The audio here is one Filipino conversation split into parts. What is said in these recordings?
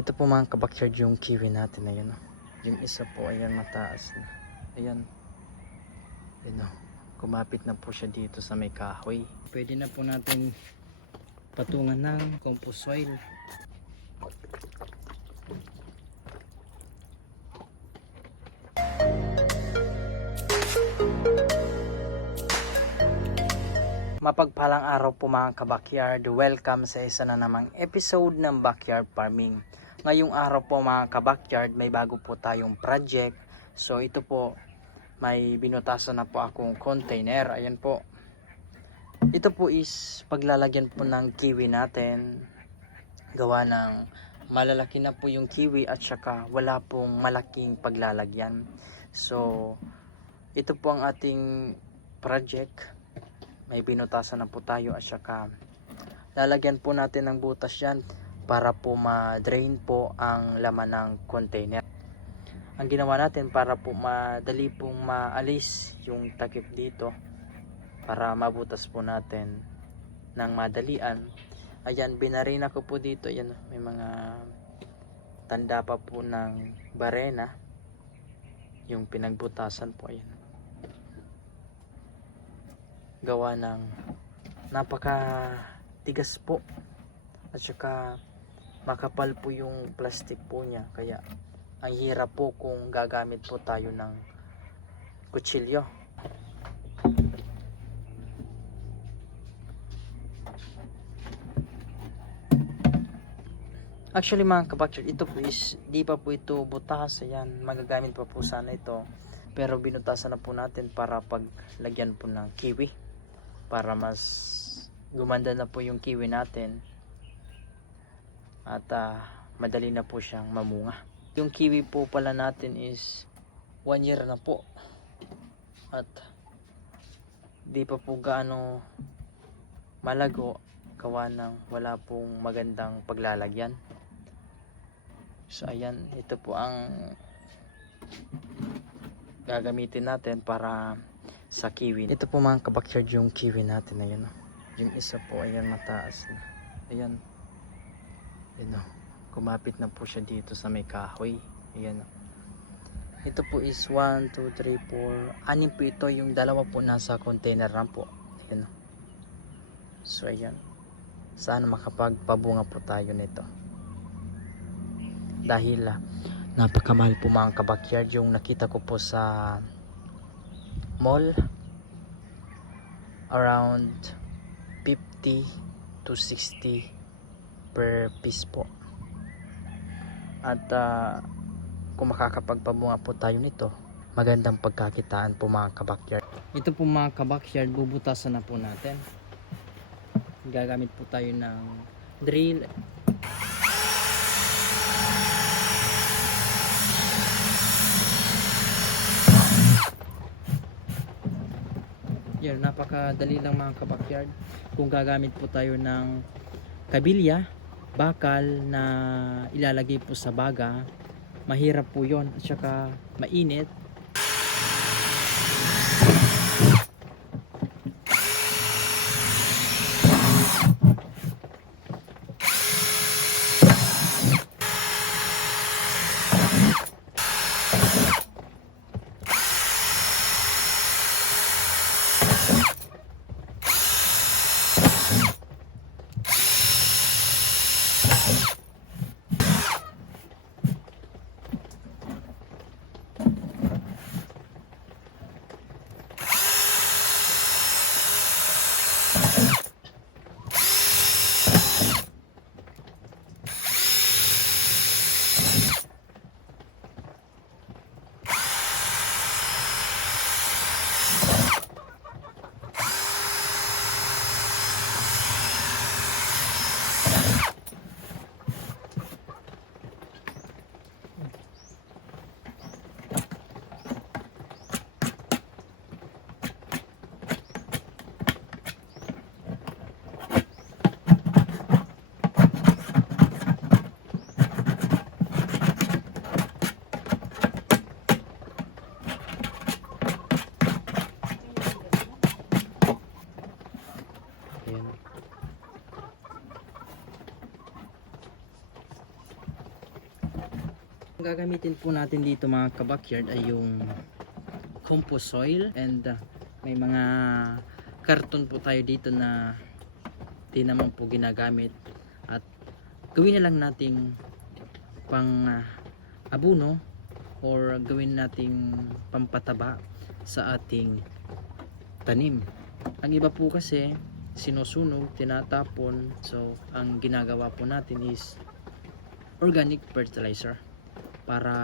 Ito po mga kabakyard yung kiwi natin. Ayan, oh. Yung isa po ayan mataas na. Ayan. Ayan, oh. Kumapit na po siya dito sa may kahoy. Pwede na po natin patungan ng compost soil. Mapagpalang araw po mga kabakyard. Welcome sa isa na namang episode ng Backyard Farming. Ngayong araw po mga kabakyard, may bago po tayong project. So ito po, may binutasan na po akong container. Ayan po. Ito po is paglalagyan po ng kiwi natin. Gawa ng malalaki na po yung kiwi at saka wala pong malaking paglalagyan. So ito po ang ating project. May binutasan na po tayo at saka lalagyan po natin ng butas yan para po ma-drain po ang laman ng container. Ang ginawa natin para po madali pong maalis yung takip dito para mabutas po natin ng madalian. Ayan, binarina ko po dito. Ayan, may mga tanda pa po ng barena yung pinagbutasan po. Ayan, gawa ng napaka tigas po at saka makapal po yung plastic po niya, kaya ang hirap po kung gagamit po tayo ng kutsilyo. Actually mga kabakyard, ito po is di pa po ito butas. Ayan, magagamit pa po sana ito, pero binutasan na po natin para paglagyan po ng kiwi, para mas gumanda na po yung kiwi natin at madali na po siyang mamunga. Yung kiwi po pala natin is 1 year na po at di pa po gaano malago, gawa ng wala pong magandang paglalagyan. So ayan, ito po ang gagamitin natin para sa kiwi. Ito po mga kabakyard yung kiwi natin. Ayan, oh. Yung isa po ayan mataas na. Ayan. Ayan, oh. Kumapit na po siya dito sa may kahoy. Ayan, oh. Ito po is 1, 2, 3, 4 anim po ito. Yung dalawa po nasa container lang po. Ayan, oh. So ayan, sana makapagpabunga po tayo nito. Dahil napakamahal po mga kabakyard yung nakita ko po sa mall, around 50 to 60 per piece po. At kung makakapagpabunga po tayo nito, magandang pagkakitaan po mga kabakyard. Ito po mga kabakyard, bubutasan na po natin. Gagamit po tayo ng drill. Yan, napakadali lang mga kabakyard. Kung gagamit po tayo ng kabilya, bakal na ilalagay po sa baga, mahirap po yon at saka mainit. Ang gagamitin po natin dito mga kabakyard ay yung compost soil, and may mga karton po tayo dito na di naman po ginagamit, at gawin na lang nating pang abono or gawin nating pampataba sa ating tanim. Ang iba po kasi sinusunog, tinatapon. So ang ginagawa po natin is organic fertilizer para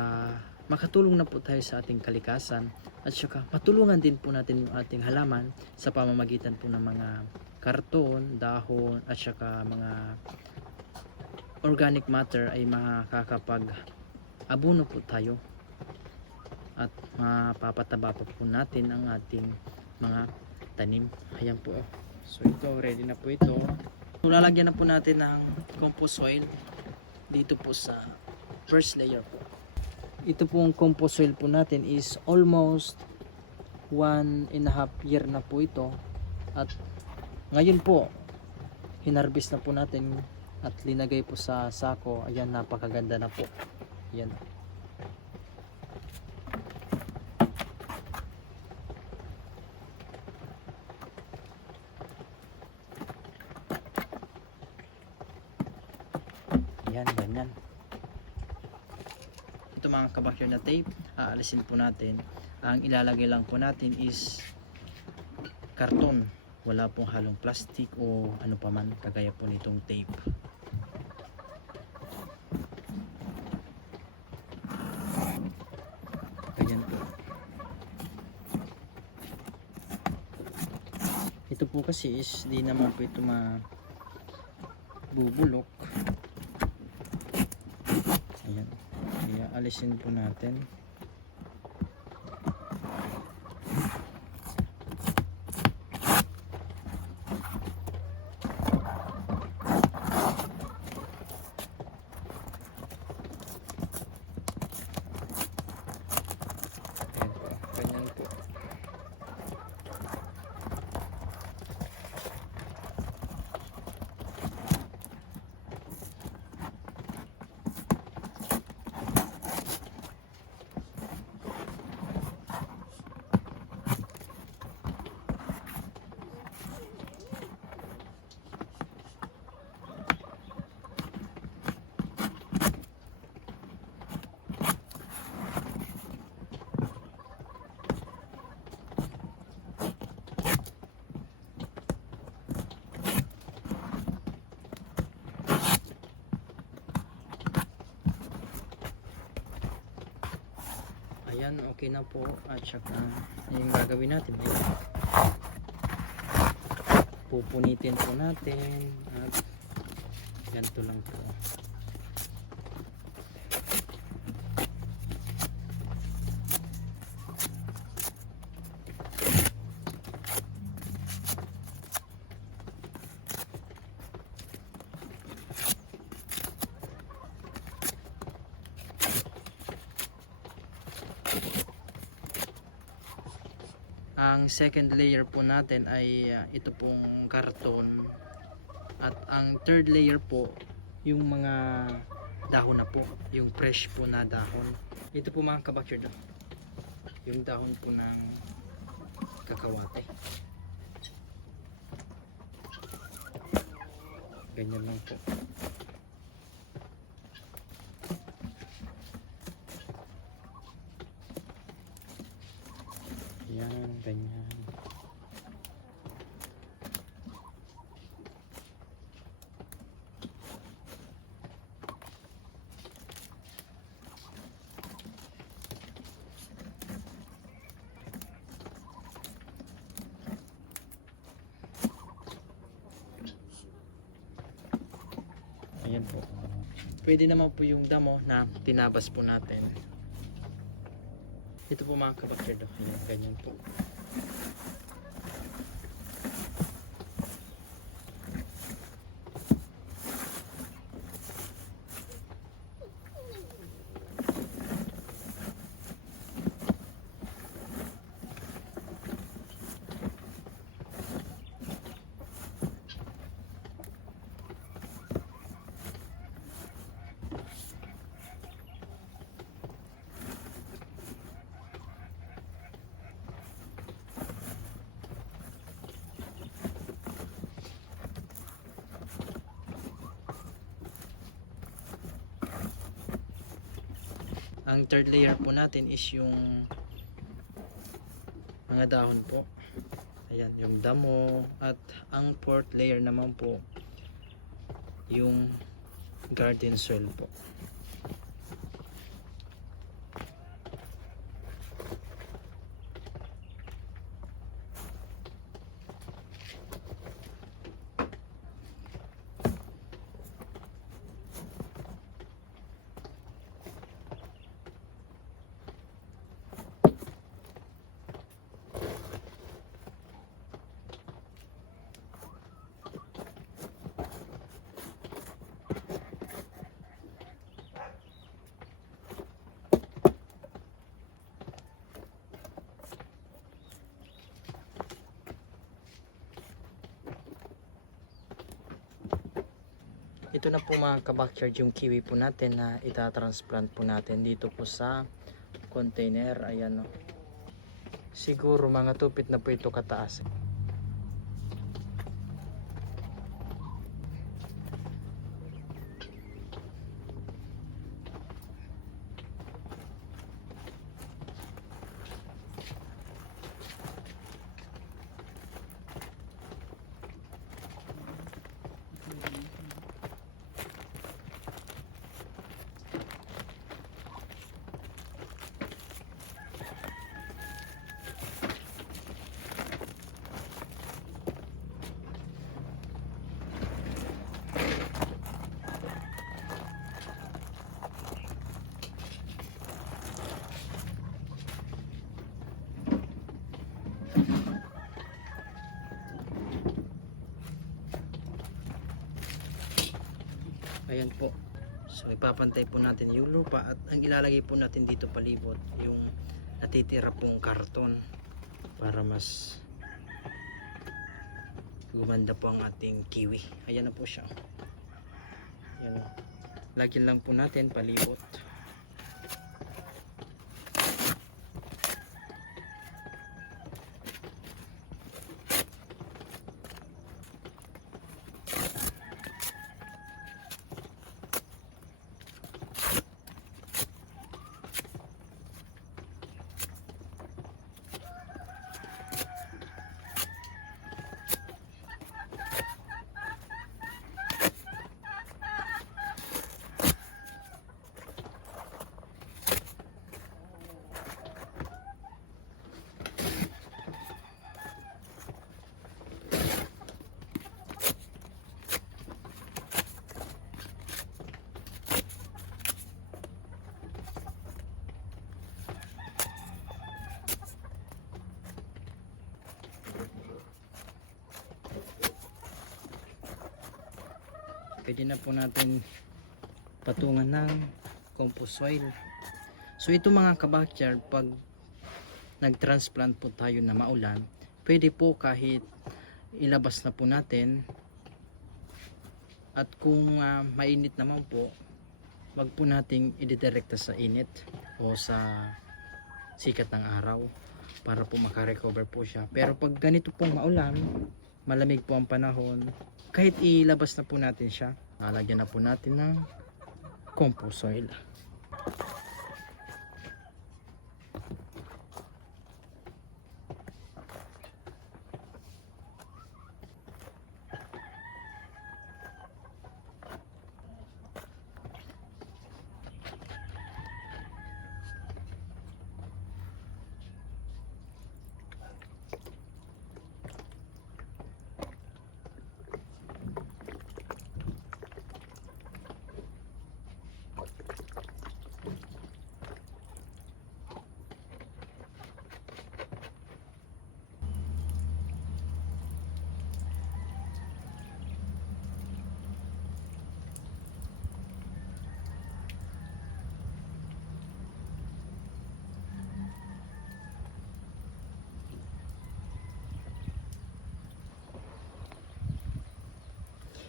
makatulong na po tayo sa ating kalikasan, at saka matulungan din po natin yung ating halaman sa pamamagitan po ng mga karton, dahon, at saka mga organic matter ay makakapag abono po tayo at mapapataba po natin ang ating mga tanim. Ayan po. So ito, ready na po ito. So, lalagyan na po natin ng compost soil dito po sa first layer po. Ito pong compost soil po natin is almost 1.5 year na po ito, at ngayon po hinarvest na po natin at linagay po sa sako. Ayan, napakaganda na po. Ayan. Ayan, ganyan. Ito mga kabakyard na tape, aalisin po natin. Ang ilalagay lang po natin is karton. Wala pong halong plastic o ano pa man kagaya po nitong tape. Ganyan po. Ito po kasi is di naman po ito mabubulok. Ayan. Kaya alisin po natin. Ayan, okay na po. At saka yung gagawin natin ay pupunitin po natin, at ganito lang po. Ang second layer po natin ay ito pong karton, at ang third layer po yung mga dahon na po, yung fresh po na dahon. Ito po mga kabakyard, yung dahon po ng kakawate. Ganyan lang po. Yan, ganyan. Ayan po. Pwede naman po yung damo na tinabas po natin. Ito po mga kabakyard, ayan, ganyan po. Ang third layer po natin is yung mga dahon po. Ayan, yung damo. At ang fourth layer naman po yung garden soil po. Ito na po mga ka-backyard yung kiwi po natin na itatransplant po natin dito po sa container. Ayan, no. Siguro mga 2 feet na po ito kataas. Ayan po. So ipapantay po natin yung lupa at ang ilalagay po natin dito palibot yung natitira pong karton para mas gumanda po ang ating kiwi. Ayan na po siya. Ayan. Lagyan lang po natin palibot. Pwede na po natin patungan ng compost soil. So ito mga ka-backyard, pag nag-transplant po tayo na maulan, pwede po kahit ilabas na po natin. At kung mainit naman po, wag po nating ididirekta sa init o sa sikat ng araw para po makarecover po siya. Pero pag ganito pong maulan, malamig po ang panahon, kahit ilabas na po natin siya, lalagyan na po natin ng compost soil.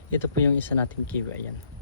Ito po yung isa nating kiwi, ayan.